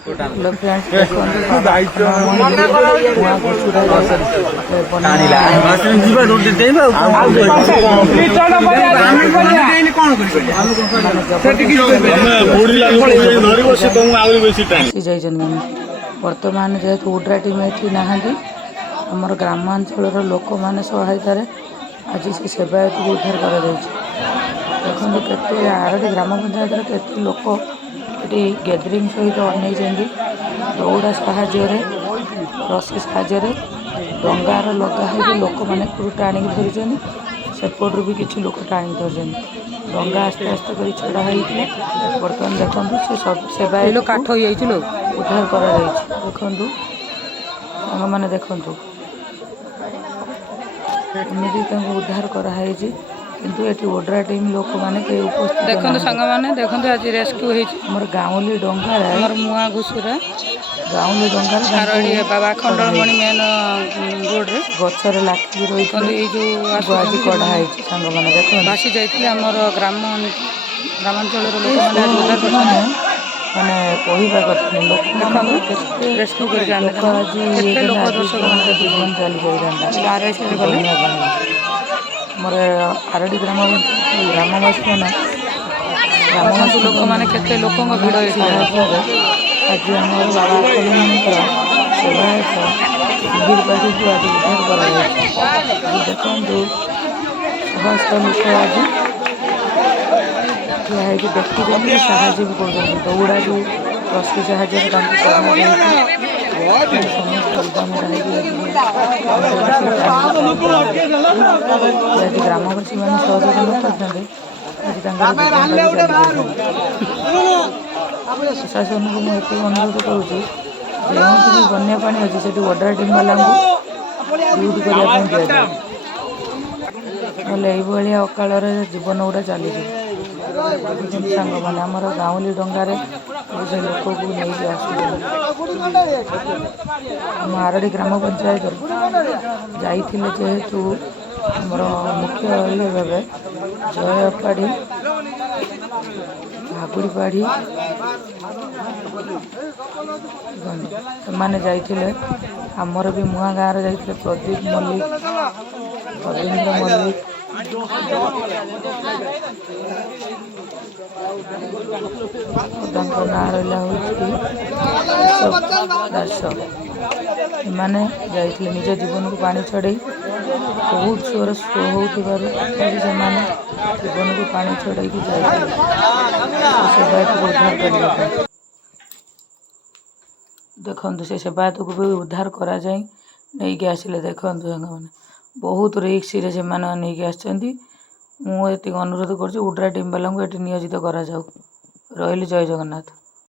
Hello friends बर्तमान जेहेतु Udra team ये ना आमर ग्रामांचल लोक मैंने सहायतार आज से सेवायत को उद्धार कर देखो के आरडी ग्राम पंचायत के लोक ये गैदरिंग सहित अनेक दौड़ा साहाଯ୍य रसी साहाଯ୍य डंगार लगा लोक मैंने टाणी धरी सेपटू भी किसी लोक टाणी धरी डंगा आस्ते आस्ते कर छड़ा बर्तमान देखो से सेवायत काठ उद्धार कर देखु सांग मैंने देखु एमती उद्धार कराई किंतु ये ओड्रा टीम लोक मैंने उपस्थित देखो सांग मैंने देखो आज रेस्क्यू होमर गाँवली डंगार मुआ घुसुरा गाँवली डंगार बाबा खंडलमणि मेन रोड रे गचर लाखी रही आज कढ़ाई सांग मैंने देख भासी जाइए आमर ग्रामांचल लोक मैंने माने कहवा कथा लोक रेस्क्यू जीवन चली जाता मोर आरडी ग्रामवासी मैंने ग्रामवासी लोक मैंने केते लोक भिड़ आज आम बाबा सेवायत वीर पार्टी को आज उद्धार कर देखो समस्त लोक आज ठिया देखी साहय भी कर दौड़ा जो रस्सी साहय ग्रामवासी मैंने सहयोग करते प्रशासन को मुझे अनुरोध करुँच भी बन्या पा अच्छे से ओड्रा टीम वाला ड्यूटी करने ना अकाल जीवन गुड़ा चली सांग मैंने आमर गाँवली डंगार से लोक को नहीं आम आरडी ग्राम पंचायत जाइए जेहेतु आमर मुख्य ये भावे जय पाड़ी भागुड़ी पाड़ी से जाइए आमर भी मुआ गाँव जाइए प्रदीप मल्लिक रवींद्र मल्लिक ना रहा दास एमाने जाइए निज जीवन को पानी छड़े बहुत जोर स्लो हो जीवन को पानी छड़े सेवायत को उद्धार कर देखु से सेवायत को भी उद्धार करा जाए नहीं कि आसिले देखु मैंने बहुत रिक्स से नहीं आसती मुझे अनुरोध कर उड्रा टीम वाला को नियोजित करा जाऊ रही जय जगन्नाथ।